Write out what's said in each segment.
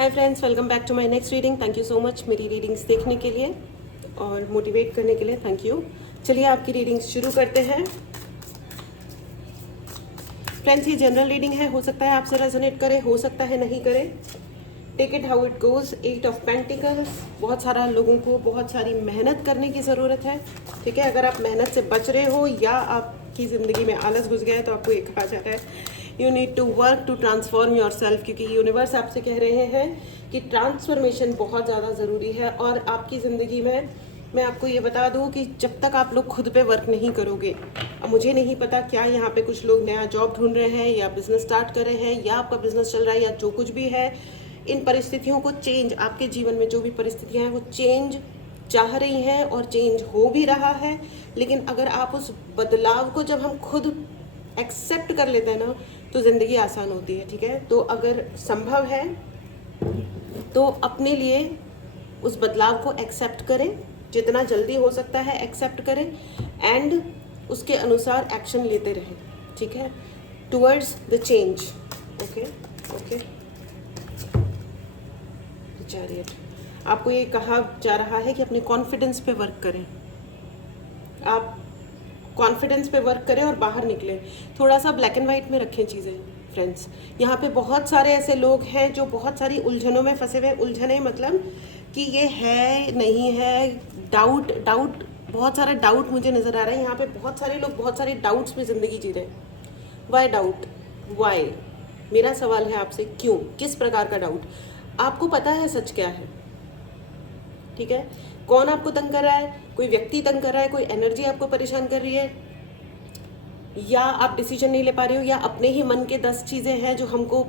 Hi friends, welcome back to my next reading. Thank you so much मेरी readings देखने के लिए और मोटिवेट करने के लिए। Thank you. चलिए आपकी रीडिंग्स शुरू करते हैं। फ्रेंड्स, ये जनरल रीडिंग है, हो सकता है आपसे रेजोनेट करे, हो सकता है नहीं करे। Take it how it goes. 8 of pentacles, बहुत सारा लोगों को बहुत सारी मेहनत करने की ज़रूरत है। ठीक है, अगर आप मेहनत से बच रहे हो या आपकी ज़िंदगी में आलस घुस गया है तो आपको ये कहा जाता है you need to work to transform yourself, क्योंकि यूनिवर्स आपसे कह रहे हैं कि ट्रांसफॉर्मेशन बहुत ज़्यादा ज़रूरी है। और आपकी ज़िंदगी में मैं आपको ये बता दूं कि जब तक आप लोग खुद पे वर्क नहीं करोगे, अब मुझे नहीं पता क्या यहाँ पे कुछ लोग नया जॉब ढूंढ रहे हैं या बिजनेस स्टार्ट कर रहे हैं या आपका बिजनेस चल रहा है या जो कुछ भी है, इन परिस्थितियों को चेंज, आपके जीवन में जो भी परिस्थितियाँ हैं वो चेंज चाह रही हैं और चेंज हो भी रहा है। लेकिन अगर आप उस बदलाव को जब हम खुद एक्सेप्ट कर लेते हैं ना तो ज़िंदगी आसान होती है। ठीक है, तो अगर संभव है तो अपने लिए उस बदलाव को एक्सेप्ट करें, जितना जल्दी हो सकता है एक्सेप्ट करें एंड उसके अनुसार एक्शन लेते रहें। ठीक है, towards the change. Okay okay. Chariot, आपको ये कहा जा रहा है कि अपने कॉन्फिडेंस पे वर्क करें। आप कॉन्फिडेंस पे वर्क करें और बाहर निकलें। थोड़ा सा ब्लैक एंड वाइट में रखें चीज़ें फ्रेंड्स। यहाँ पे बहुत सारे ऐसे लोग हैं जो बहुत सारी उलझनों में फंसे हुए। उलझने मतलब कि ये है नहीं है, डाउट डाउट, बहुत सारा डाउट मुझे नज़र आ रहा है यहाँ पे। बहुत सारे लोग बहुत सारे डाउट्स में ज़िंदगी जी रहे हैं। Why doubt, why? मेरा सवाल है आपसे, क्यों? किस प्रकार का डाउट? आपको पता है सच क्या है? ठीक है, कौन आपको तंग कर रहा है? कोई व्यक्ति तंग कर रहा है, कोई एनर्जी आपको परेशान कर रही है, या आप डिसीजन नहीं ले पा रहे हो, या अपने ही मन के 10 चीज़ें हैं जो हमको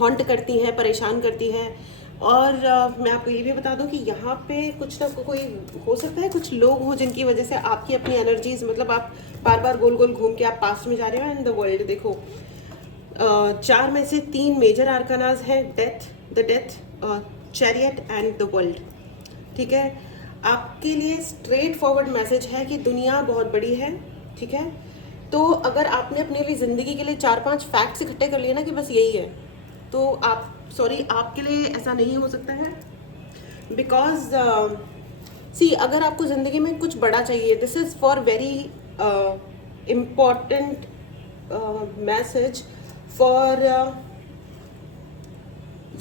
हॉन्ट करती हैं, परेशान करती हैं। और मैं आपको ये भी बता दूं कि यहाँ पे कुछ ना कोई हो सकता है, कुछ लोग हों जिनकी वजह से आपकी अपनी एनर्जीज, मतलब आप बार बार गोल गोल घूम के आप पास्ट में जा रहे हो। एंड द वर्ल्ड देखो, 4 में से 3 मेजर आर्कानाज हैं, death, chariot and the world. ठीक है, आपके लिए स्ट्रेट फॉरवर्ड मैसेज है कि दुनिया बहुत बड़ी है। ठीक है, तो अगर आपने अपने लिए ज़िंदगी के लिए 4-5 फैक्ट्स इकट्ठे कर लिए ना कि बस यही है, तो आप सॉरी, आपके लिए ऐसा नहीं हो सकता है। बिकॉज सी, अगर आपको ज़िंदगी में कुछ बड़ा चाहिए, this is for very important message for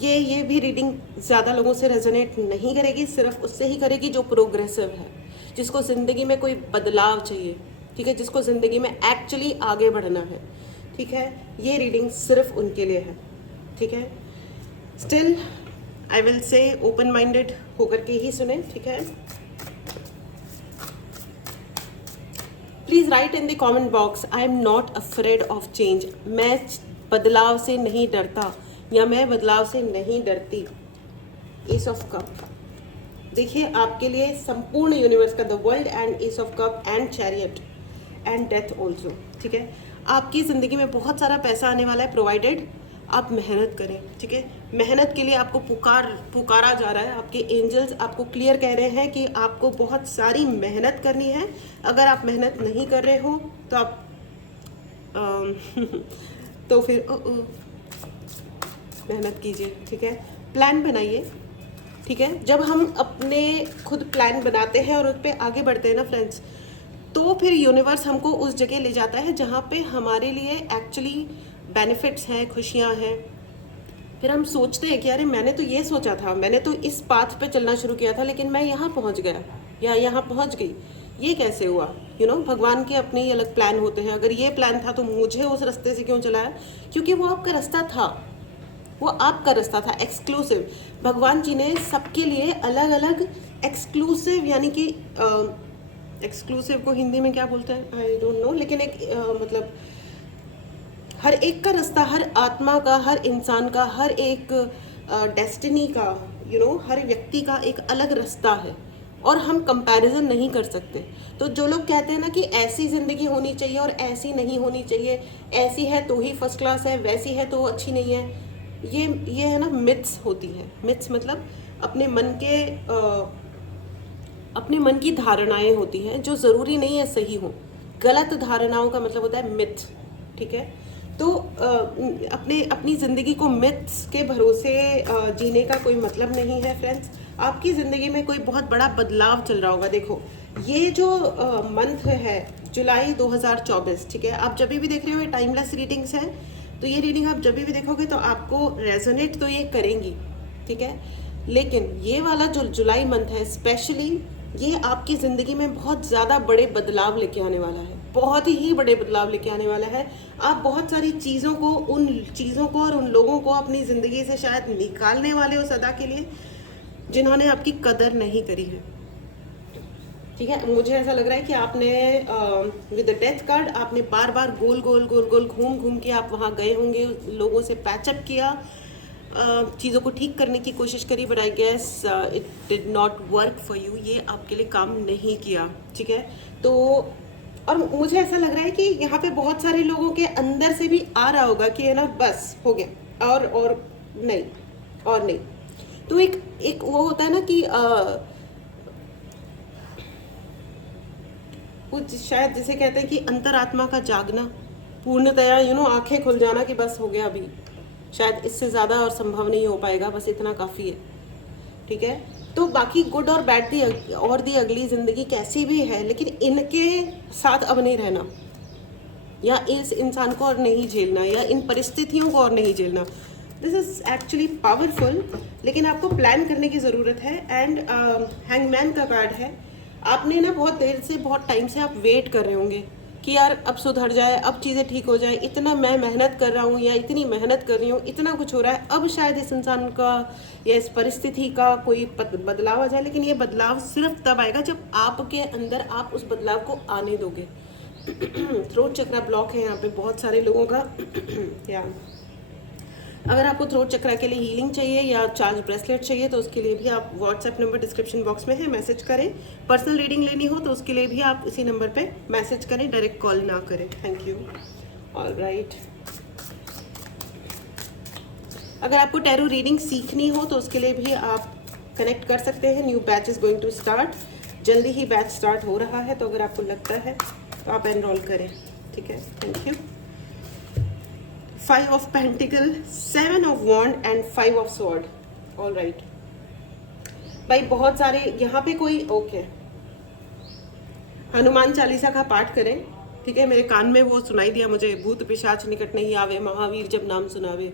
ये भी रीडिंग ज़्यादा लोगों से रेजोनेट नहीं करेगी, सिर्फ उससे ही करेगी जो प्रोग्रेसिव है, जिसको ज़िंदगी में कोई बदलाव चाहिए। ठीक है, जिसको ज़िंदगी में एक्चुअली आगे बढ़ना है। ठीक है, ये रीडिंग सिर्फ उनके लिए है। ठीक है, still I will say open minded होकर के ही सुने। ठीक है, please write in the comment box, I am not afraid of change. मैं बदलाव से नहीं डरता या मैं बदलाव से नहीं डरती। एस ऑफ कप, देखिए आपके लिए संपूर्ण यूनिवर्स का the world and S of cup and chariot and death also. ठीक है, आपकी ज़िंदगी में बहुत सारा पैसा आने वाला है, प्रोवाइडेड आप मेहनत करें। ठीक है, मेहनत के लिए आपको पुकारा जा रहा है। आपके एंजल्स आपको क्लियर कह रहे हैं कि आपको बहुत सारी मेहनत करनी है। अगर आप मेहनत नहीं कर रहे हो तो आप तो फिर मेहनत कीजिए। ठीक है, प्लान बनाइए। ठीक है, जब हम अपने खुद प्लान बनाते हैं और उस पर आगे बढ़ते हैं ना फ्रेंड्स, तो फिर यूनिवर्स हमको उस जगह ले जाता है जहाँ पे हमारे लिए एक्चुअली बेनिफिट्स हैं, खुशियाँ हैं। फिर हम सोचते हैं कि अरे मैंने तो ये सोचा था, मैंने तो इस पाथ पे चलना शुरू किया था, लेकिन मैं यहाँ पहुँच गया या यहाँ पहुँच गई, ये कैसे हुआ? भगवान के अपने ही अलग प्लान होते हैं। अगर ये प्लान था तो मुझे उस रास्ते से क्यों चलाया? क्योंकि वो आपका रास्ता था, वो आपका रास्ता था एक्सक्लूसिव। भगवान जी ने सबके लिए अलग अलग एक्सक्लूसिव, यानी कि एक्सक्लूसिव को हिंदी में क्या बोलते हैं आई डोंट नो, लेकिन एक मतलब हर एक का रास्ता, हर आत्मा का, हर इंसान का, हर एक डेस्टिनी का, हर व्यक्ति का एक अलग रास्ता है और हम कंपैरिजन नहीं कर सकते। तो जो लोग कहते हैं ना कि ऐसी ज़िंदगी होनी चाहिए और ऐसी नहीं होनी चाहिए, ऐसी है तो ही फर्स्ट क्लास है, वैसी है तो अच्छी नहीं है, ये है ना, मिथ्स होती है। मिथ्स मतलब अपने मन की धारणाएं होती हैं जो ज़रूरी नहीं है सही हो। गलत धारणाओं का मतलब होता है मिथ। ठीक है, तो अपने अपनी ज़िंदगी को मिथ्स के भरोसे जीने का कोई मतलब नहीं है फ्रेंड्स। आपकी ज़िंदगी में कोई बहुत बड़ा बदलाव चल रहा होगा। देखो ये जो मंथ है जुलाई 2024, ठीक है, आप जब भी देख रहे हो ये टाइमलेस रीडिंग्स हैं, तो ये रीडिंग आप जब भी देखोगे तो आपको रेजोनेट तो ये करेंगी, ठीक है। लेकिन ये वाला जो जुलाई मंथ है स्पेशली, ये आपकी ज़िंदगी में बहुत ज़्यादा बड़े बदलाव लेके आने वाला है, बहुत ही बड़े बदलाव लेके आने वाला है। आप बहुत सारी चीज़ों को, उन चीज़ों को और उन लोगों को अपनी ज़िंदगी से शायद निकालने वाले हो सदा के लिए, जिन्होंने आपकी कदर नहीं करी है, ठीक है। मुझे ऐसा लग रहा है कि आपने विद द डेथ कार्ड आपने बार बार गोल गोल गोल गोल घूम घूम के आप वहाँ गए होंगे, लोगों से पैचअप किया, चीज़ों को ठीक करने की कोशिश करी, but I guess it did not work for you. ये आपके लिए काम नहीं किया, ठीक है। तो और मुझे ऐसा लग रहा है कि यहाँ पे बहुत सारे लोगों के अंदर से भी आ रहा होगा कि है ना, बस हो गया, और नहीं, और नहीं। तो एक वो होता है ना कि कुछ शायद जिसे कहते हैं कि अंतरात्मा का जागना, पूर्णतया आंखें खुल जाना कि बस हो गया, अभी शायद इससे ज़्यादा और संभव नहीं हो पाएगा, बस इतना काफ़ी है, ठीक है। तो बाकी गुड और बैड दी अगली ज़िंदगी कैसी भी है, लेकिन इनके साथ अब नहीं रहना, या इस इंसान को और नहीं झेलना, या इन परिस्थितियों को और नहीं झेलना। दिस इज़ एक्चुअली पावरफुल, लेकिन आपको प्लान करने की ज़रूरत है। एंड हैंगमैन का कार्ड है। आपने ना बहुत देर से, बहुत टाइम से आप वेट कर रहे होंगे कि यार अब सुधर जाए, अब चीज़ें ठीक हो जाए, इतना मैं मेहनत कर रहा हूँ या इतनी मेहनत कर रही हूँ, इतना कुछ हो रहा है, अब शायद इस इंसान का या इस परिस्थिति का कोई बदलाव आ जाए। लेकिन ये बदलाव सिर्फ तब आएगा जब आपके अंदर आप उस बदलाव को आने दोगे। थ्रोट चक्रा ब्लॉक है यहाँ पे बहुत सारे लोगों का। या अगर आपको थ्रोट चक्रा के लिए हीलिंग चाहिए या चार्ज ब्रेसलेट चाहिए तो उसके लिए भी आप व्हाट्सएप नंबर डिस्क्रिप्शन बॉक्स में है, मैसेज करें। पर्सनल रीडिंग लेनी हो तो उसके लिए भी आप इसी नंबर पे मैसेज करें, डायरेक्ट कॉल ना करें। Thank you. ऑलराइट, अगर आपको टैरो रीडिंग सीखनी हो तो उसके लिए भी आप कनेक्ट कर सकते हैं। New batch is going to start, जल्दी ही बैच स्टार्ट हो रहा है, तो अगर आपको लगता है तो आप एनरोल करें, ठीक है। Thank you. 5 of Pentacle, 7 of Wand and 5 of Sword। All right भाई, बहुत सारे यहाँ पे कोई ओके हनुमान चालीसा का पाठ करें, ठीक है। मेरे कान में वो सुनाई दिया मुझे, भूत पिशाच निकट नहीं आवे, महावीर जब नाम सुनावे,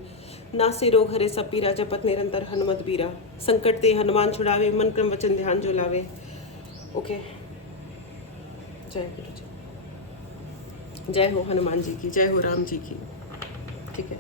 ना से रोग हरे सब पीरा, जपत निरंतर हनुमत बीरा, संकट ते हनुमान छुड़ावे, मन क्रम वचन ध्यान जो लावे। ओके, जय गुरु जी, जय हो हनुमान जी की, जय हो राम जी की, ठीक है।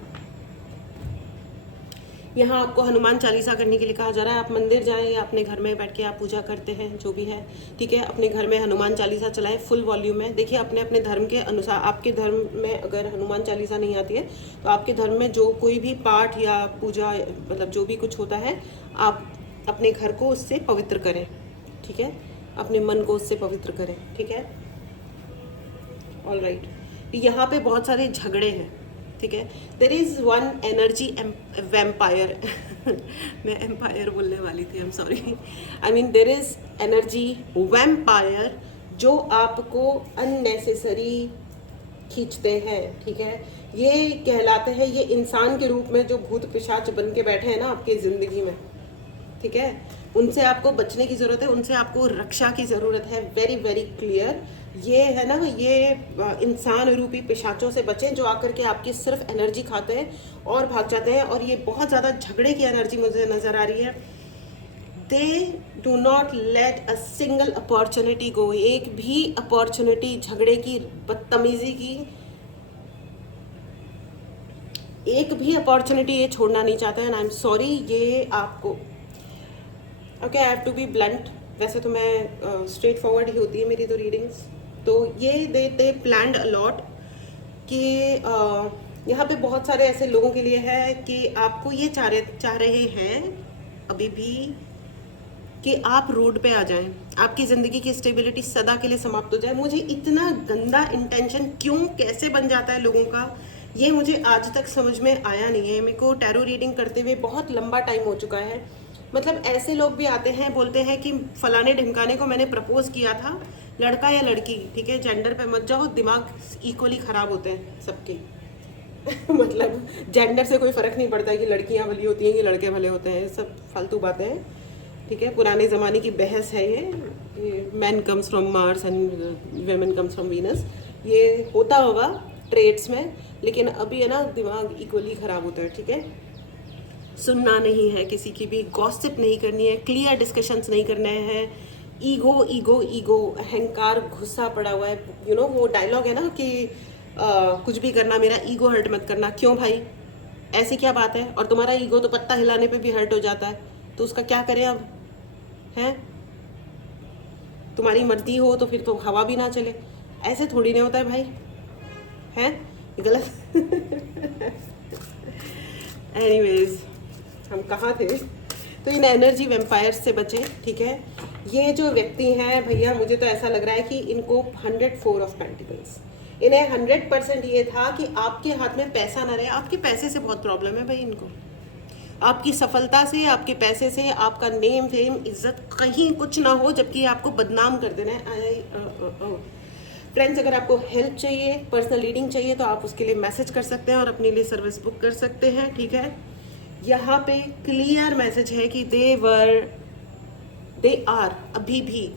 यहाँ आपको हनुमान चालीसा करने के लिए कहा जा रहा है। आप मंदिर जाएं या अपने घर में बैठ के आप पूजा करते हैं, जो भी है, ठीक है। अपने घर में हनुमान चालीसा चलाएं फुल वॉल्यूम में। देखिए अपने अपने धर्म के अनुसार, आपके धर्म में अगर हनुमान चालीसा नहीं आती है तो आपके धर्म में जो कोई भी पाठ या पूजा, मतलब जो भी कुछ होता है, आप अपने घर को उससे पवित्र करें, ठीक है। अपने मन को उससे पवित्र करें, ठीक है। ऑल राइट, यहाँ पे बहुत सारे झगड़े हैं, ठीक है। There is one energy vampire मैं एम्पायर बोलने वाली थी, I am sorry. I mean there is energy vampire जो आपको अननेसेसरी खींचते हैं, ठीक है। ये कहलाते हैं, ये इंसान के रूप में जो भूत पिशाच बन के बैठे हैं ना आपकी ज़िंदगी में, ठीक है। उनसे आपको बचने की ज़रूरत है, उनसे आपको रक्षा की ज़रूरत है। वेरी वेरी क्लियर ये है ना, ये इंसान रूपी पिशाचों से बचें जो आकर के आपकी सिर्फ एनर्जी खाते हैं और भाग जाते हैं। और ये बहुत ज़्यादा झगड़े की एनर्जी मुझे नज़र आ रही है। They do not let a single opportunity go. एक भी अपॉर्चुनिटी झगड़े की, बदतमीजी की, एक भी अपॉर्चुनिटी ये छोड़ना नहीं चाहता है। एंड आई एम सॉरी, ये आपको okay, I have to be blunt. वैसे तो मैं स्ट्रेट फॉरवर्ड ही होती है मेरी तो रीडिंग्स। तो ये दे प्लान्ड अलॉट कि यहाँ पे बहुत सारे ऐसे लोगों के लिए है कि आपको ये चाह रहे हैं अभी भी कि आप रोड पे आ जाएं, आपकी ज़िंदगी की स्टेबिलिटी सदा के लिए समाप्त हो जाए। मुझे इतना गंदा इंटेंशन क्यों, कैसे बन जाता है लोगों का, ये मुझे आज तक समझ में आया नहीं है। मेरे को टैरो रीडिंग करते हुए बहुत लंबा टाइम हो चुका है। मतलब ऐसे लोग भी आते हैं, बोलते हैं कि फलाने ढिमकाने को मैंने प्रपोज किया था, लड़का या लड़की, ठीक है, जेंडर पे मत जाओ, दिमाग इक्वली ख़राब होते हैं सबके। मतलब जेंडर से कोई फ़र्क नहीं पड़ता कि लड़कियां भली होती हैं कि लड़के भले होते हैं, सब फालतू बातें हैं। ठीक है, पुराने ज़माने की बहस है ये man comes from Mars and women comes from Venus. ये होता होगा ट्रेड्स में, लेकिन अभी है ना दिमाग इक्वली ख़राब होता है। ठीक है, सुनना नहीं है किसी की भी, गॉसिप नहीं करनी है, क्लियर डिस्कशंस नहीं करने हैं। ईगो ईगो ईगो, अहंकार घुसा पड़ा हुआ है। यू नो वो डायलॉग है ना कि कुछ भी करना मेरा ईगो हर्ट मत करना। क्यों भाई, ऐसी क्या बात है? और तुम्हारा ईगो तो पत्ता हिलाने पे भी हर्ट हो जाता है, तो उसका क्या करें अब? हैं, तुम्हारी मर्जी हो तो फिर तो हवा भी ना चले, ऐसे थोड़ी नहीं होता है भाई, हैं? गलत। एनीवेज, हम कहाँ थे? तो इन एनर्जी वेम्पायर्स से बचें। ठीक है, ये जो व्यक्ति हैं भैया, मुझे तो ऐसा लग रहा है कि इनको 104 ऑफ पेंटिकल्स, इन्हें 100% ये था कि आपके हाथ में पैसा ना रहे। आपके पैसे से बहुत प्रॉब्लम है भाई इनको, आपकी सफलता से, आपके पैसे से, आपका नेम फेम इज्जत कहीं कुछ ना हो, जबकि आपको बदनाम कर देना है। फ्रेंड्स, अगर आपको हेल्प चाहिए, पर्सनल रीडिंग चाहिए, तो आप उसके लिए मैसेज कर सकते हैं और अपने लिए सर्विस बुक कर सकते हैं। ठीक है, यहाँ पे क्लियर मैसेज है कि दे आर अभी भी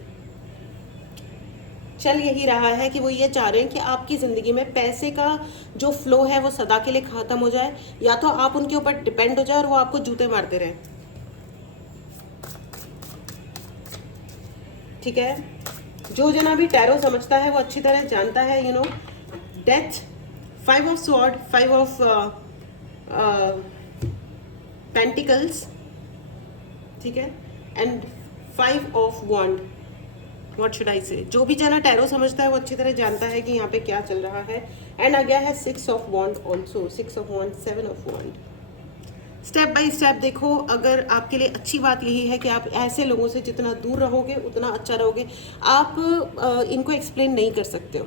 चल यही रहा है कि वो ये चाह रहे हैं कि आपकी ज़िंदगी में पैसे का जो फ्लो है वो सदा के लिए ख़त्म हो जाए, या तो आप उनके ऊपर डिपेंड हो जाए और वो आपको जूते मारते रहें। ठीक है, जो जना भी टैरो समझता है वो अच्छी तरह जानता है, you know, death, 5 of sword, 5 of pentacles, ठीक है, and 5 of wand. What should I say, जो भी जना टैरो समझता है वो अच्छी तरह जानता है कि यहाँ पे क्या चल रहा है। एंड आ गया है 6 of wand also, 6 of wand, 7 of wand. Step by step देखो, अगर आपके लिए अच्छी बात यही है कि आप ऐसे लोगों से जितना दूर रहोगे उतना अच्छा रहोगे। आप इनको एक्सप्लेन नहीं कर सकते हो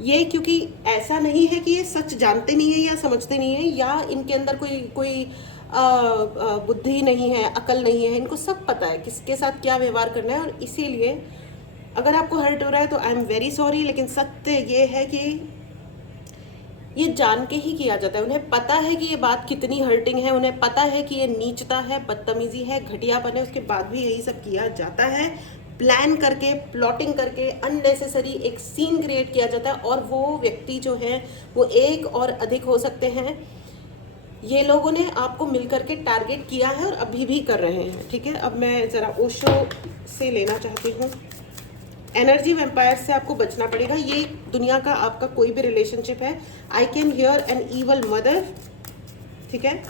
ये, क्योंकि ऐसा नहीं है कि ये सच जानते नहीं है या समझते नहीं है, या इनके अंदर कोई बुद्धि नहीं है, अकल नहीं है। इनको सब पता है किसके साथ क्या व्यवहार करना है, और इसीलिए अगर आपको हर्ट हो रहा है तो आई एम वेरी सॉरी, लेकिन सत्य ये है कि ये जान के ही किया जाता है। उन्हें पता है कि ये बात कितनी हर्टिंग है, उन्हें पता है कि ये नीचता है, बदतमीजी है, घटियापन है, उसके बाद भी यही सब किया जाता है। प्लान करके, प्लॉटिंग करके, अननेसेसरी एक सीन क्रिएट किया जाता है, और वो व्यक्ति जो है वो एक और अधिक हो सकते हैं। ये लोगों ने आपको मिलकर के टारगेट किया है और अभी भी कर रहे हैं। ठीक है, अब मैं ज़रा ओशो से लेना चाहती हूँ। एनर्जी वेम्पायर से आपको बचना पड़ेगा। ये दुनिया का आपका कोई भी रिलेशनशिप है, I can hear N evil mother. ठीक है,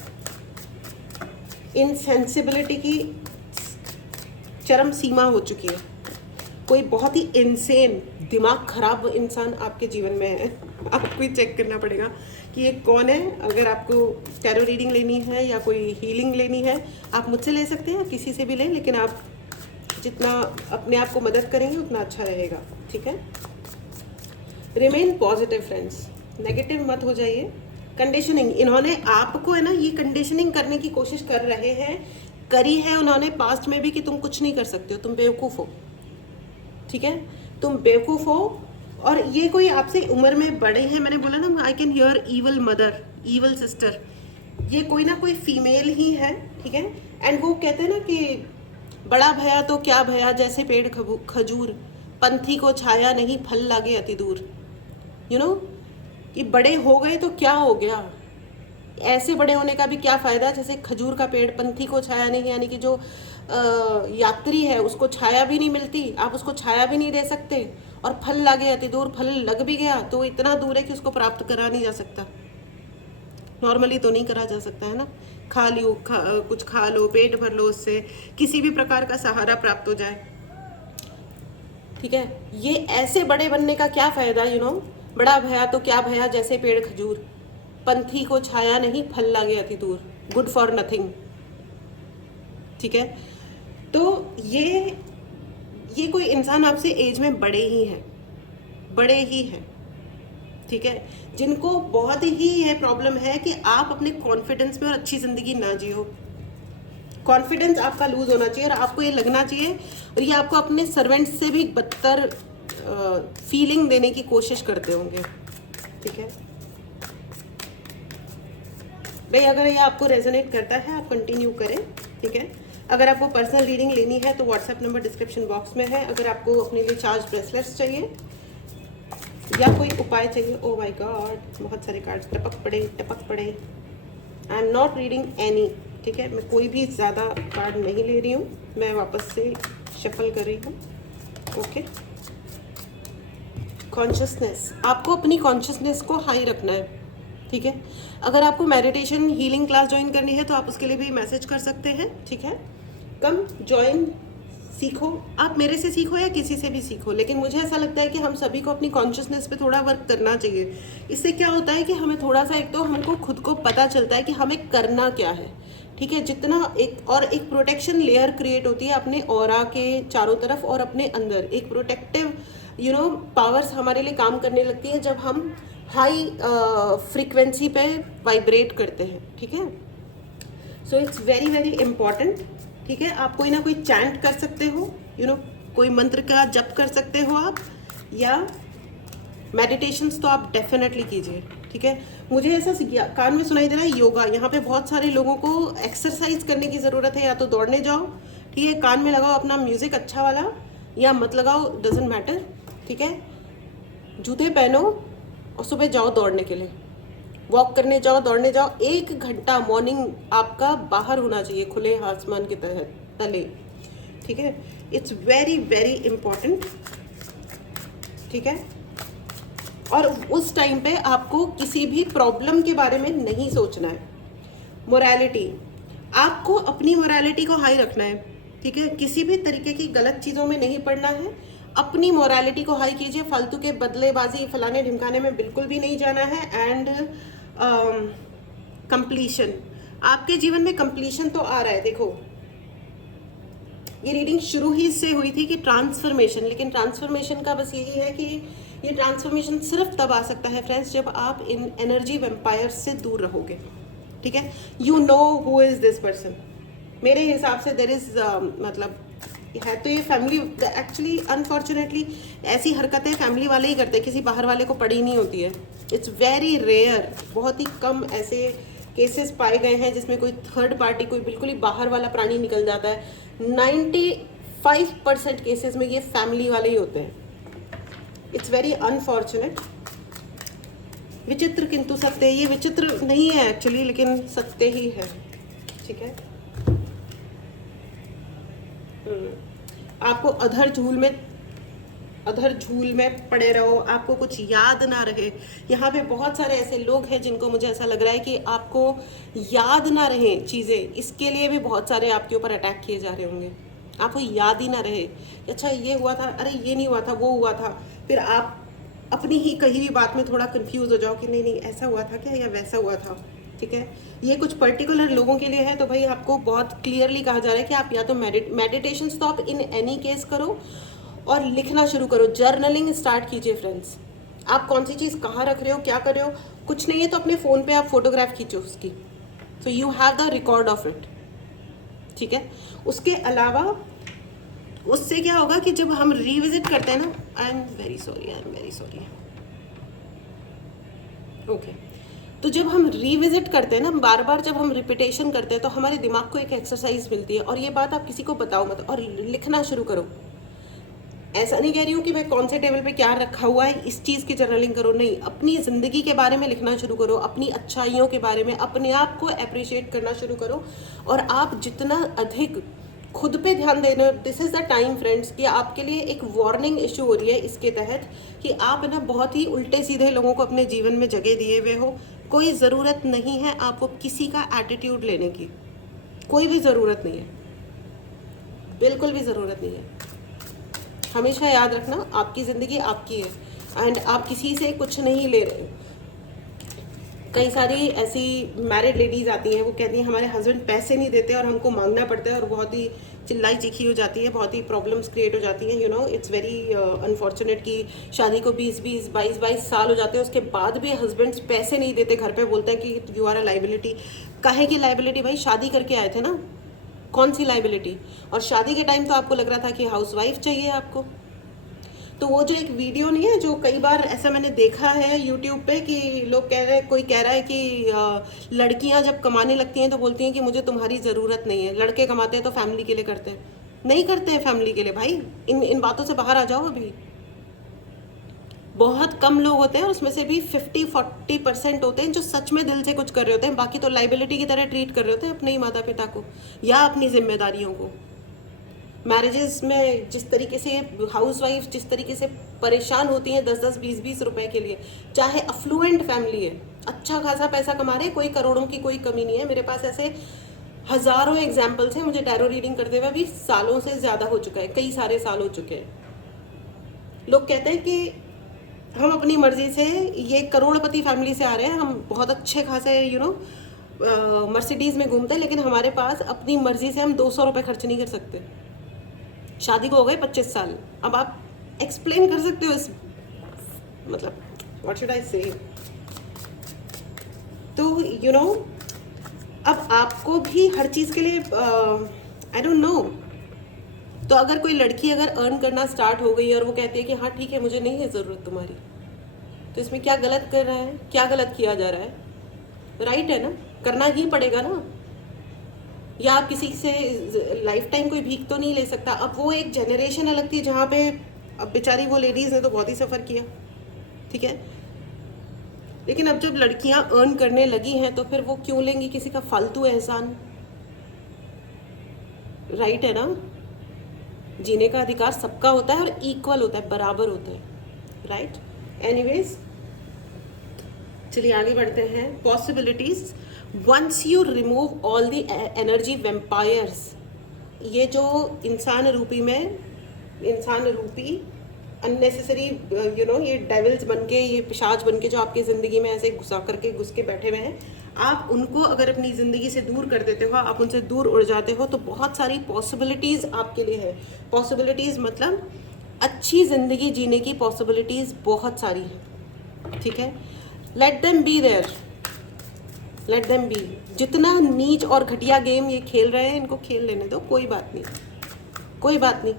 इनसेंसिबिलिटी की चरम सीमा हो चुकी है। कोई बहुत ही इनसेन, दिमाग खराब इंसान आपके जीवन में है। आपको ही चेक करना पड़ेगा कि ये कौन है। अगर आपको टैरो रीडिंग लेनी है या कोई हीलिंग लेनी है, आप मुझसे ले सकते हैं, किसी से भी लें, लेकिन आप जितना अपने आप को मदद करेंगे उतना अच्छा रहेगा। ठीक है, रिमेन पॉजिटिव फ्रेंड्स, नेगेटिव मत हो जाइए। कंडीशनिंग, इन्होंने आपको है ना ये कंडीशनिंग करने की कोशिश कर रहे हैं, करी है उन्होंने पास्ट में भी, कि तुम कुछ नहीं कर सकते हो, तुम बेवकूफ़ हो। ठीक है, तुम बेवकूफ़ हो, और ये कोई आपसे उम्र में बड़े हैं। मैंने बोला ना, I can hear evil mother, evil sister, ये कोई ना कोई फीमेल ही है। ठीक है, एंड वो कहते हैं ना कि बड़ा भया तो क्या भया, जैसे पेड़ खजूर, पंथी को छाया नहीं, फल लागे अति दूर। यू नो, कि बड़े हो गए तो क्या हो गया, ऐसे बड़े होने का भी क्या फ़ायदा, जैसे खजूर का पेड़, पंथी को छाया नहीं, यानी कि जो यात्री है उसको छाया भी नहीं मिलती, आप उसको छाया भी नहीं दे सकते, और फल लागे अति दूर, फल लग भी गया तो इतना दूर है कि उसको प्राप्त करा नहीं जा सकता। नॉर्मली तो नहीं करा जा सकता है ना, खा लियो, कुछ खा लो, पेट भर लो, उससे किसी भी प्रकार का सहारा प्राप्त हो जाए। ठीक है, ये ऐसे बड़े बनने का क्या फ़ायदा, यू नो, बड़ा भया तो क्या भया, जैसे पेड़ खजूर, पंथी को छाया नहीं, फल लागे अति दूर, गुड फॉर नथिंग। ठीक है, तो ये कोई इंसान आपसे एज में बड़े ही हैं, बड़े ही हैं। ठीक है, जिनको बहुत ही है प्रॉब्लम है कि आप अपने कॉन्फिडेंस में और अच्छी ज़िंदगी ना जियो। कॉन्फिडेंस आपका लूज होना चाहिए, और आपको ये लगना चाहिए, और ये आपको अपने सर्वेंट्स से भी बदतर फीलिंग देने की कोशिश करते होंगे। ठीक है, भाई अगर ये आपको रेजोनेट करता है आप कंटिन्यू करें, ठीक है। अगर आपको पर्सनल रीडिंग लेनी है तो व्हाट्सएप नंबर डिस्क्रिप्शन बॉक्स में है। अगर आपको अपने लिए चार्ज ब्रेसलेट्स चाहिए या कोई उपाय चाहिए, ओ माय गॉड बहुत सारे कार्ड्स टपक पड़े। I am not reading any, ठीक है, मैं कोई भी ज़्यादा कार्ड नहीं ले रही हूँ, मैं वापस से शफल कर रही हूँ। ओके, कॉन्शियसनेस, आपको अपनी कॉन्शियसनेस को हाई रखना है, ठीक है। अगर आपको मेडिटेशन हीलिंग क्लास ज्वाइन करनी है तो आप उसके लिए भी मैसेज कर सकते हैं, ठीक है। कम ज्वाइन, सीखो, आप मेरे से सीखो या किसी से भी सीखो, लेकिन मुझे ऐसा लगता है कि हम सभी को अपनी कॉन्शियसनेस पे थोड़ा वर्क करना चाहिए। इससे क्या होता है कि हमें थोड़ा सा, एक तो हमको खुद को पता चलता है कि हमें करना क्या है, ठीक है। जितना एक प्रोटेक्शन लेयर क्रिएट होती है अपने ऑरा के चारों तरफ और अपने अंदर, एक प्रोटेक्टिव पावर्स हमारे लिए काम करने लगती है जब हम हाई फ्रीक्वेंसी पे वाइब्रेट करते हैं, ठीक है। So it's very very important, ठीक है। आप कोई ना कोई चैंट कर सकते हो, कोई मंत्र का जप कर सकते हो आप, या मेडिटेशंस तो आप डेफिनेटली कीजिए, ठीक है। मुझे ऐसा कान में सुनाई दे रहा है योगा, यहाँ पे बहुत सारे लोगों को एक्सरसाइज करने की ज़रूरत है, या तो दौड़ने जाओ, ठीक है, कान में लगाओ अपना म्यूज़िक अच्छा वाला, या मत लगाओ, डजेंट मैटर, ठीक है। जूते पहनो और सुबह जाओ दौड़ने के लिए, वॉक करने जाओ, दौड़ने जाओ। 1 घंटा मॉर्निंग आपका बाहर होना चाहिए, खुले आसमान के तहत तले, ठीक है। इट्स वेरी वेरी इम्पॉर्टेंट, ठीक है। और उस टाइम पे आपको किसी भी प्रॉब्लम के बारे में नहीं सोचना है। मोरालिटी, आपको अपनी मोरालिटी को हाई रखना है, ठीक है। किसी भी तरीके की गलत चीज़ों में नहीं पड़ना है, अपनी मोरालिटी को हाई कीजिए। फालतू के बदलेबाजी फलाने ढिमकाने में बिल्कुल भी नहीं जाना है। एंड कंप्लीशन, आपके जीवन में कंप्लीशन तो आ रहा है। देखो, ये रीडिंग शुरू ही इससे हुई थी कि ट्रांसफॉर्मेशन, लेकिन ट्रांसफॉर्मेशन का बस यही है कि ये ट्रांसफॉर्मेशन सिर्फ तब आ सकता है फ्रेंड्स जब आप इन एनर्जी वेम्पायर से दूर रहोगे, ठीक है। You know who is this person, मेरे हिसाब से देर इज मतलब है तो ये फैमिली, एक्चुअली अनफॉर्चुनेटली ऐसी हरकतें फैमिली वाले ही करते हैं, किसी बाहर वाले को पड़ी नहीं होती है। इट्स वेरी रेयर, बहुत ही कम ऐसे केसेस पाए गए हैं जिसमें कोई थर्ड पार्टी, कोई बिल्कुल ही बाहर वाला प्राणी निकल जाता है। 95% केसेस में ये फैमिली वाले ही होते हैं। इट्स वेरी अनफॉर्चुनेट, विचित्र किंतु सत्य। ये विचित्र नहीं है एक्चुअली, लेकिन सत्य ही है, ठीक है। आपको अधर झूल में पड़े रहो, आपको कुछ याद ना रहे। यहाँ पे बहुत सारे ऐसे लोग हैं जिनको मुझे ऐसा लग रहा है कि आपको याद ना रहे चीज़ें, इसके लिए भी बहुत सारे आपके ऊपर अटैक किए जा रहे होंगे। आपको याद ही ना रहे, अच्छा ये हुआ था, अरे ये नहीं हुआ था, वो हुआ था, फिर आप अपनी ही कही हुई बात में थोड़ा कंफ्यूज हो जाओ कि नहीं ऐसा हुआ था क्या, या वैसा हुआ था, ठीक है। ये कुछ पर्टिकुलर लोगों के लिए है, तो भाई आपको बहुत क्लियरली कहा जा रहा है कि आप या तो मेडिटेशंस तो आप इन एनी केस करो, और लिखना शुरू करो, जर्नलिंग स्टार्ट कीजिए फ्रेंड्स। आप कौन सी चीज़ कहाँ रख रहे हो, क्या कर रहे हो, कुछ नहीं है तो अपने फ़ोन पे आप फोटोग्राफ खींचो उसकी, so you have the record of it, ठीक है। उसके अलावा उससे क्या होगा कि जब हम रिविजिट करते हैं ना, I am very sorry, okay, तो जब हम रिविजिट करते हैं ना, बार बार जब हम रिपीटेशन करते हैं तो हमारे दिमाग को एक एक्सरसाइज मिलती है। और ये बात आप किसी को बताओ मत, और लिखना शुरू करो। ऐसा नहीं कह रही हूँ कि मैं कौन से टेबल पे क्या रखा हुआ है इस चीज़ की जर्नलिंग करो, नहीं, अपनी ज़िंदगी के बारे में लिखना शुरू करो, अपनी अच्छाइयों के बारे में, अपने आप को अप्रिशिएट करना शुरू करो। और आप जितना अधिक खुद पे ध्यान देना, this is the time friends कि आपके लिए एक वार्निंग इशू हो रही है इसके तहत कि आप ना बहुत ही उल्टे सीधे लोगों को अपने जीवन में जगह दिए हुए हो। कोई ज़रूरत नहीं है आपको किसी का एटीट्यूड लेने की, कोई भी ज़रूरत नहीं है, बिल्कुल भी ज़रूरत नहीं है। हमेशा याद रखना, आपकी ज़िंदगी आपकी है एंड आप किसी से कुछ नहीं ले रहे हो। कई सारी ऐसी मैरिड लेडीज़ आती हैं, वो कहती हैं हमारे हस्बैंड पैसे नहीं देते और हमको मांगना पड़ता है, और बहुत ही चिल्लाई चीखी हो जाती है, बहुत ही प्रॉब्लम्स क्रिएट हो जाती हैं। इट्स वेरी अनफॉर्चुनेट कि शादी को 22 साल हो जाते हैं, उसके बाद भी हस्बैंड्स पैसे नहीं देते, घर पे बोलते हैं कि यू आर अ लाइबिलिटी। काहे की लाइबिलिटी भाई, शादी करके आए थे ना, कौन सी लाइबिलिटी। और शादी के टाइम तो आपको लग रहा था कि हाउसवाइफ चाहिए आपको, तो वो जो एक वीडियो नहीं है, जो कई बार ऐसा मैंने देखा है यूट्यूब पे कि लोग कह रहे हैं, कोई कह रहा है कि लड़कियां जब कमाने लगती हैं तो बोलती हैं कि मुझे तुम्हारी ज़रूरत नहीं है, लड़के कमाते हैं तो फैमिली के लिए करते हैं। नहीं करते हैं फैमिली के लिए भाई, इन इन बातों से बाहर आ जाओ। अभी बहुत कम लोग होते हैं, उसमें से भी 50-40% होते हैं जो सच में दिल से कुछ कर रहे होते हैं, बाकी तो लाइबिलिटी की तरह ट्रीट कर रहे होते हैं अपने ही माता पिता को या अपनी जिम्मेदारियों को। मैरिजेस में जिस तरीके से हाउस वाइफ जिस तरीके से परेशान होती हैं 10-10 20-20 रुपए के लिए, चाहे अफ्लुएंट फैमिली है, अच्छा खासा पैसा कमा रहे, कोई करोड़ों की कोई कमी नहीं है। मेरे पास ऐसे हजारों एग्जाम्पल्स हैं, मुझे टैरो रीडिंग करते हुए भी सालों से ज़्यादा हो चुका है, कई सारे साल हो चुके हैं। लोग कहते हैं कि हम अपनी मर्जी से, ये करोड़पति फैमिली से आ रहे हैं, हम बहुत अच्छे खासे मर्सिडीज़ में घूमते हैं, लेकिन हमारे पास अपनी मर्जी से हम 200 रुपये खर्च नहीं कर सकते। शादी को हो गए 25 साल, अब आप एक्सप्लेन कर सकते हो इस, मतलब व्हाट शुड आई से। तो अब आपको भी हर चीज़ के लिए आई डोंट नो। तो अगर कोई लड़की अगर अर्न करना स्टार्ट हो गई और वो कहती है कि हाँ ठीक है मुझे नहीं है ज़रूरत तुम्हारी, तो इसमें क्या गलत कर रहा है, क्या गलत किया जा रहा है? राइट है ना, करना ही पड़ेगा ना। या आप किसी से लाइफ टाइम कोई भीख तो नहीं ले सकता। अब वो एक जनरेशन अलग थी जहाँ पे, अब बेचारी वो लेडीज़ ने तो बहुत ही सफ़र किया, ठीक है, लेकिन अब जब लड़कियाँ अर्न करने लगी हैं तो फिर वो क्यों लेंगी किसी का फालतू एहसान? राइट है ना, जीने का अधिकार सबका होता है और इक्वल होता है, बराबर होता है, राइट। एनीवेज, चलिए आगे बढ़ते हैं। Possibilities, once you remove all the energy vampires, ये जो इंसान रूपी अननेसेसरी ये डेविल्स बन के, ये पिशाच बन के जो आपकी ज़िंदगी में ऐसे घुस के बैठे हुए हैं, आप उनको अगर अपनी ज़िंदगी से दूर कर देते हो, आप उनसे दूर उड़ जाते हो, तो बहुत सारी पॉसिबिलिटीज़ आपके लिए है। पॉसिबिलिटीज़ मतलब अच्छी ज़िंदगी जीने की पॉसिबिलिटीज़ बहुत सारी हैं, ठीक है। Let them be there, let them be. जितना नीच और घटिया गेम ये खेल रहे हैं, इनको खेल लेने दो, कोई बात नहीं, कोई बात नहीं।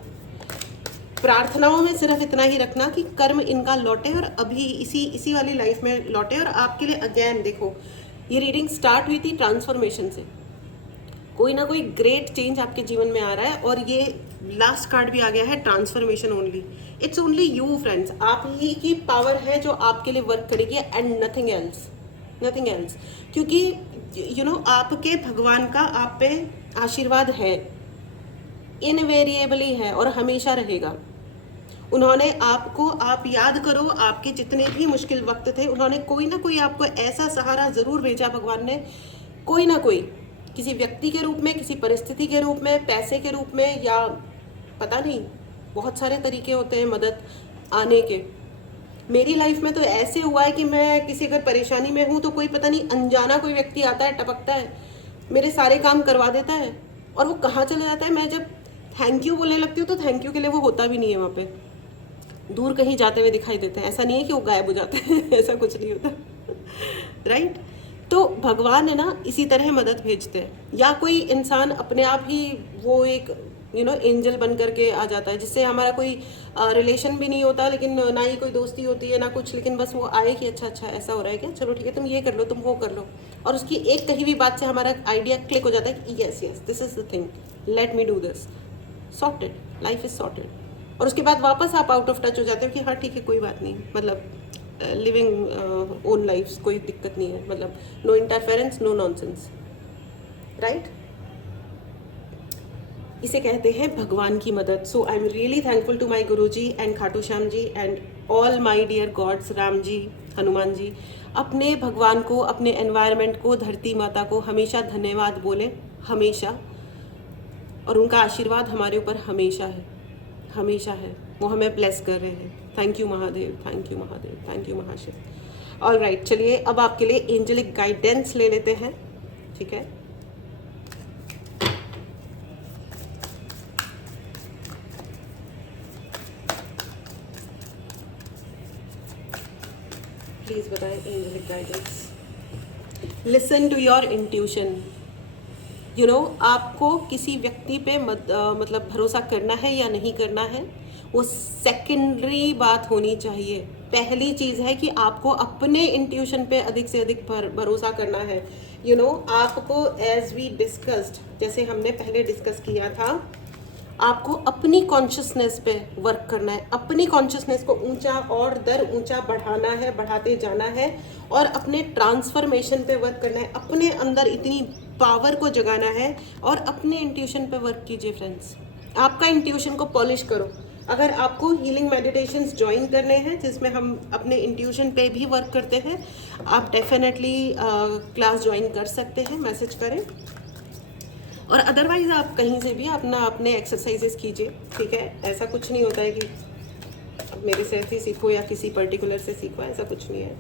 प्रार्थनाओं में सिर्फ इतना ही रखना कि कर्म इनका लौटे और अभी इसी वाली लाइफ में लौटे। और आपके लिए अगेन देखो, ये रीडिंग स्टार्ट हुई थी ट्रांसफॉर्मेशन से, कोई ना कोई ग्रेट चेंज आपके जीवन में आ रहा है, और ये लास्ट कार्ड भी आ गया है, transformation only. It's only you friends, आप ही की पावर है जो आपके लिए वर्क करेगी, and nothing else, nothing else. क्योंकि आपके भगवान का आप पे आशीर्वाद है, इनवेरिएबली है और हमेशा रहेगा। उन्होंने आपको, आप याद करो, आपके जितने भी मुश्किल वक्त थे, उन्होंने कोई ना कोई आपको ऐसा सहारा ज़रूर भेजा भगवान ने, कोई ना कोई, किसी व्यक्ति के रूप में, किसी परिस्थिति के रूप में, पैसे के रूप में, या पता नहीं, बहुत सारे तरीके होते हैं मदद आने के। मेरी लाइफ में तो ऐसे हुआ है कि मैं किसी अगर परेशानी में हूँ तो कोई पता नहीं अनजाना कोई व्यक्ति आता है, टपकता है, मेरे सारे काम करवा देता है, और वो कहाँ चले जाता है। मैं जब थैंक यू बोलने लगती हूँ तो थैंक यू के लिए वो होता भी नहीं है वहाँ पे, दूर कहीं जाते हुए दिखाई देते हैं। ऐसा नहीं है कि वो गायब हो जाते हैं ऐसा कुछ नहीं होता, राइट। तो भगवान है ना, इसी तरह मदद भेजते हैं, या कोई इंसान अपने आप ही वो एक एंजल बन करके आ जाता है, जिससे हमारा कोई रिलेशन भी नहीं होता, लेकिन ना ही कोई दोस्ती होती है ना कुछ, लेकिन बस वो आए कि अच्छा ऐसा हो रहा है क्या, चलो ठीक है, तुम ये कर लो, तुम वो कर लो, और उसकी एक कही हुई बात से हमारा आइडिया क्लिक हो जाता है कि yes this is the thing, let me do this, sorted, life is sorted. और उसके बाद वापस आप आउट ऑफ टच हो जाते हो कि हाँ ठीक है कोई बात नहीं, मतलब लिविंग ओन लाइफ, कोई दिक्कत नहीं है, मतलब no interference, no nonsense, right. इसे कहते हैं भगवान की मदद। So I am really thankful to my guru ji and Khatu Shyam ji and all my dear gods, Ram ji, Hanuman ji. अपने भगवान को, अपने एनवायरनमेंट को, धरती माता को हमेशा धन्यवाद बोलें, हमेशा, और उनका आशीर्वाद हमारे ऊपर हमेशा है, हमेशा है, वो हमें ब्लेस कर रहे हैं। Thank you Mahadev, thank you Mahadev, thank you Mahashiv. All right, चलिए अब आपके लिए एंजेलिक गाइडेंस ले लेते हैं, ठीक है। प्लीज बताएं angelic guidance. Listen to your intuition. आपको किसी व्यक्ति पे मतलब भरोसा करना है या नहीं करना है, वो सेकेंडरी बात होनी चाहिए। पहली चीज़ है कि आपको अपने इंट्यूशन पे अधिक से अधिक भरोसा करना है। आपको एज वी डिस्कस्ड, जैसे हमने पहले डिस्कस किया था, आपको अपनी कॉन्शियसनेस पे वर्क करना है। अपनी कॉन्शियसनेस को ऊंचा और दर ऊंचा बढ़ाना है, बढ़ाते जाना है, और अपने ट्रांसफॉर्मेशन पे वर्क करना है। अपने अंदर इतनी पावर को जगाना है और अपने इंट्यूशन पे वर्क कीजिए फ्रेंड्स। आपका इंट्यूशन को पॉलिश करो। अगर आपको हीलिंग मेडिटेशंस ज्वाइन करने हैं जिसमें हम अपने इंट्यूशन पे भी वर्क करते हैं, आप डेफिनेटली क्लास ज्वाइन कर सकते हैं, मैसेज करें। और अदरवाइज आप कहीं से भी अपने एक्सरसाइजेस कीजिए, ठीक है। ऐसा कुछ नहीं होता है कि मेरे से ही सीखो या किसी पर्टिकुलर से सीखो, ऐसा कुछ नहीं है।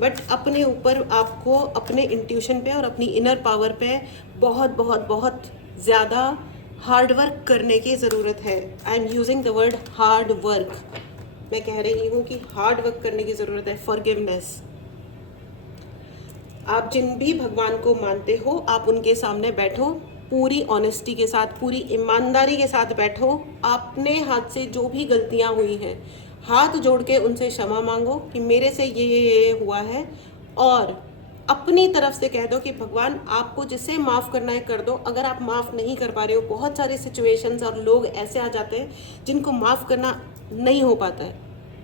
बट अपने ऊपर आपको अपने इंट्यूशन पे और अपनी इनर पावर पे बहुत बहुत बहुत ज़्यादा हार्ड वर्क करने की ज़रूरत है। I am using the word hard work. मैं कह रही हूँ कि हार्ड वर्क करने की ज़रूरत है। फॉरगिवनेस। आप जिन भी भगवान को मानते हो, आप उनके सामने बैठो, पूरी ऑनेस्टी के साथ, पूरी ईमानदारी के साथ बैठो। अपने हाथ से जो भी गलतियां हुई हैं, हाथ जोड़ के उनसे क्षमा मांगो कि मेरे से ये हुआ है, और अपनी तरफ से कह दो कि भगवान आपको जिसे माफ़ करना है कर दो। अगर आप माफ़ नहीं कर पा रहे हो, बहुत सारे सिचुएशंस और लोग ऐसे आ जाते हैं जिनको माफ़ करना नहीं हो पाता है,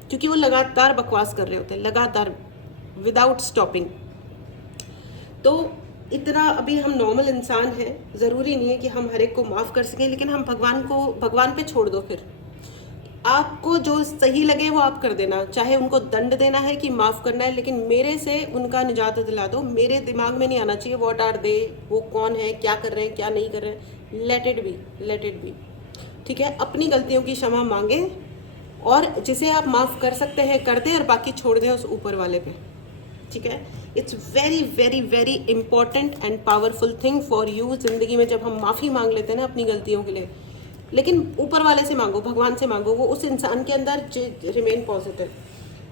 क्योंकि वो लगातार बकवास कर रहे होते हैं, लगातार विदाउट स्टॉपिंग। तो इतना अभी हम नॉर्मल इंसान हैं, ज़रूरी नहीं है कि हम हर एक को माफ़ कर सकें, लेकिन हम भगवान पे छोड़ दो। फिर आपको जो सही लगे वो आप कर देना, चाहे उनको दंड देना है कि माफ़ करना है, लेकिन मेरे से उनका निजात दिला दो। मेरे दिमाग में नहीं आना चाहिए व्हाट आर दे, वो कौन है, क्या कर रहे हैं, क्या नहीं कर रहे हैं। Let it be, let it be, ठीक है। अपनी गलतियों की क्षमा मांगे, और जिसे आप माफ़ कर सकते हैं कर दें, और बाकी छोड़ दें उस ऊपर वाले पे, ठीक है। It's very very very important and powerful thing for you ज़िंदगी में, जब हम माफ़ी मांग लेते हैं ना अपनी गलतियों के लिए। लेकिन ऊपर वाले से मांगो, भगवान से मांगो, वो उस इंसान के अंदर रिमेन पॉजिटिव।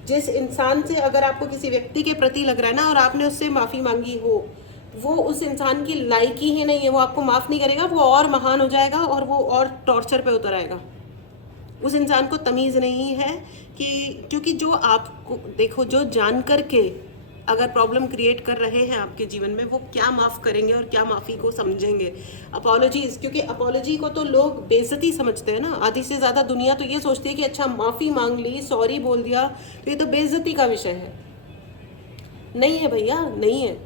जिस इंसान से अगर आपको किसी व्यक्ति के प्रति लग रहा है ना, और आपने उससे माफ़ी मांगी हो, वो उस इंसान की लायकी ही नहीं है, वो आपको माफ़ नहीं करेगा, वो और महान हो जाएगा और वो और टॉर्चर पे उतर आएगा। उस इंसान को तमीज़ नहीं है कि, क्योंकि जो आपको देखो, जो जान कर के अगर प्रॉब्लम क्रिएट कर रहे हैं आपके जीवन में, वो क्या माफ़ करेंगे और क्या माफ़ी को समझेंगे। अपॉलॉजीज, क्योंकि अपॉलॉजी को तो लोग बेइज्जती समझते हैं ना, आधी से ज़्यादा दुनिया तो ये सोचती है कि अच्छा माफ़ी मांग ली, सॉरी बोल दिया, तो ये तो बेइज्जती का विषय है। नहीं है भैया, नहीं है।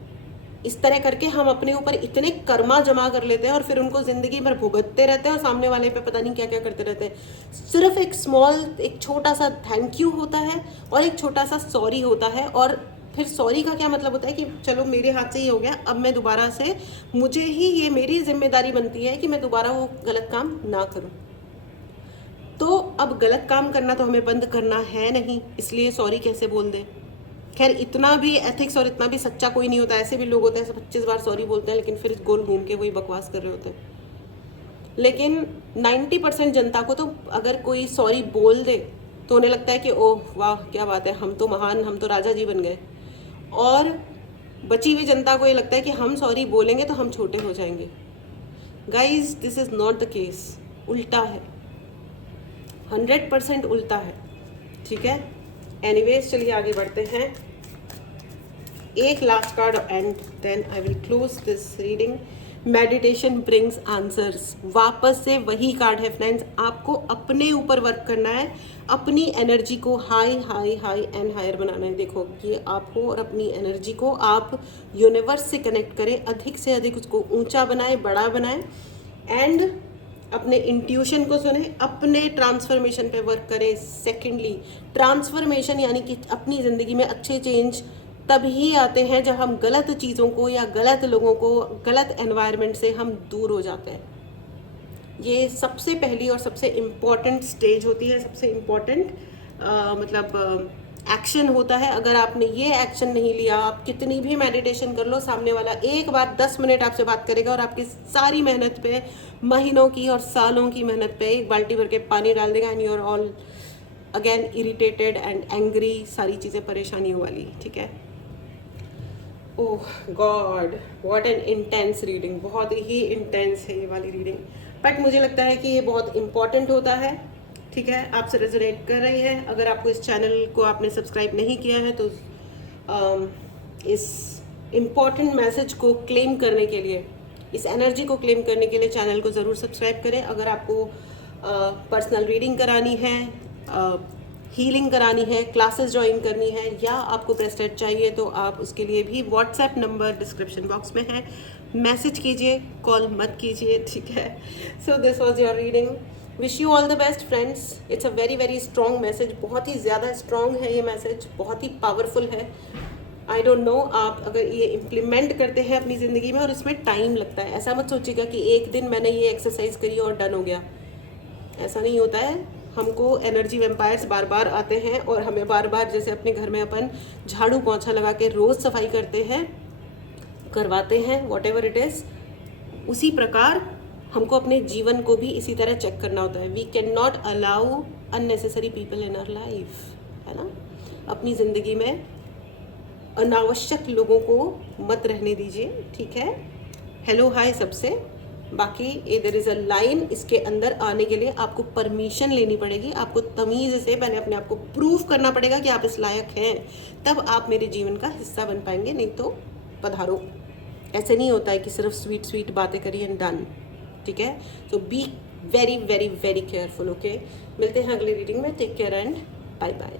इस तरह करके हम अपने ऊपर इतने कर्मा जमा कर लेते हैं और फिर उनको ज़िंदगी भर भुगतते रहते हैं, और सामने वाले पे पता नहीं क्या क्या करते रहते हैं। सिर्फ एक छोटा सा थैंक यू होता है और एक छोटा सा सॉरी होता है। और फिर सॉरी का क्या मतलब होता है कि चलो मेरे हाथ से ये हो गया, अब मैं दोबारा से, मुझे ही ये मेरी जिम्मेदारी बनती है कि मैं दोबारा वो गलत काम ना करूँ। तो अब गलत काम करना तो हमें बंद करना है नहीं, इसलिए सॉरी कैसे बोल दें। खैर, इतना भी एथिक्स और इतना भी सच्चा कोई नहीं होता। ऐसे भी लोग होते हैं 25 बार सॉरी बोलते हैं, लेकिन फिर गोल घूम के वही बकवास कर रहे होते हैं। लेकिन 90% जनता को तो अगर कोई सॉरी बोल दे तो उन्हें लगता है कि ओह वाह क्या बात है, हम तो महान, हम तो राजा जी बन गए। और बची हुई जनता को ये लगता है कि हम सॉरी बोलेंगे तो हम छोटे हो जाएंगे। Guys, this is not the case. उल्टा है, 100% उल्टा है, ठीक है। एनीवेज, चलिए आगे बढ़ते हैं। एक last card and then I will close this reading. Meditation brings answers. वापस से वही कार्ड है फ्रेंड्स। आपको अपने ऊपर वर्क करना है, अपनी एनर्जी को high high high and higher बनाना है। देखो, ये आपको और अपनी एनर्जी को आप यूनिवर्स से कनेक्ट करें, अधिक से अधिक उसको ऊंचा बनाए, बड़ा बनाए, एंड अपने इंट्यूशन को सुने, अपने ट्रांसफॉर्मेशन पे वर्क करें। सेकेंडली, ट्रांसफॉर्मेशन यानी कि अपनी ज़िंदगी में अच्छे चेंज तभी आते हैं जब हम गलत चीज़ों को या गलत लोगों को, गलत एनवायरनमेंट से हम दूर हो जाते हैं। ये सबसे पहली और सबसे इम्पॉर्टेंट स्टेज होती है, सबसे इम्पॉर्टेंट मतलब एक्शन होता है। अगर आपने ये एक्शन नहीं लिया, आप कितनी भी मेडिटेशन कर लो, सामने वाला एक बार 10 मिनट आपसे बात करेगा और आपकी सारी मेहनत पे, महीनों की और सालों की मेहनत पे एक बाल्टी भर के पानी डाल देगा, and you are all again irritated and angry, सारी चीज़ें परेशानियों वाली, ठीक है। Oh god, what an intense reading, बहुत ही इंटेंस है ये वाली रीडिंग। बट मुझे लगता है कि ये बहुत इम्पॉर्टेंट होता है, ठीक है, आपसे रेजोनेट कर रही है। अगर आपको इस चैनल को आपने सब्सक्राइब नहीं किया है तो इस इम्पॉर्टेंट मैसेज को क्लेम करने के लिए, इस एनर्जी को क्लेम करने के लिए चैनल को ज़रूर सब्सक्राइब करें। अगर आपको पर्सनल रीडिंग करानी है, हीलिंग करानी है, क्लासेस ज्वाइन करनी है, या आपको प्रेस्टेज चाहिए तो आप उसके लिए भी व्हाट्सएप नंबर डिस्क्रिप्शन बॉक्स में है, मैसेज कीजिए, कॉल मत कीजिए, ठीक है। So this was your reading. Wish you all the best friends. It's a very very strong message, बहुत ही ज़्यादा स्ट्रॉन्ग है ये मैसेज, बहुत ही पावरफुल है। आई डोंट नो, आप अगर ये इम्प्लीमेंट करते हैं अपनी ज़िंदगी में, और इसमें टाइम लगता है, ऐसा मत सोचिएगा कि एक दिन मैंने ये एक्सरसाइज करी और डन हो गया, ऐसा नहीं होता है। हमको एनर्जी वेम्पायर्स बार बार आते हैं और हमें बार बार, जैसे अपने घर में अपन झाड़ू पोंछा लगा के रोज़ सफाई करते हैं, करवाते हैं, वॉट एवर इट इज़, उसी प्रकार हमको अपने जीवन को भी इसी तरह चेक करना होता है। We can not allow unnecessary people in our life, है ना। अपनी ज़िंदगी में अनावश्यक लोगों को मत रहने दीजिए, ठीक है। हेलो हाय सबसे। बाकी देयर इज़ अ लाइन, इसके अंदर आने के लिए आपको परमिशन लेनी पड़ेगी, आपको तमीज़ से पहले अपने आप को प्रूव करना पड़ेगा कि आप इस लायक हैं, तब आप मेरे जीवन का हिस्सा बन पाएंगे, नहीं तो पधारो। ऐसे नहीं होता है कि सिर्फ स्वीट स्वीट बातें करिए एंड डन, ठीक है। So be very very very careful, okay. मिलते हैं अगली रीडिंग में। Take care and bye bye.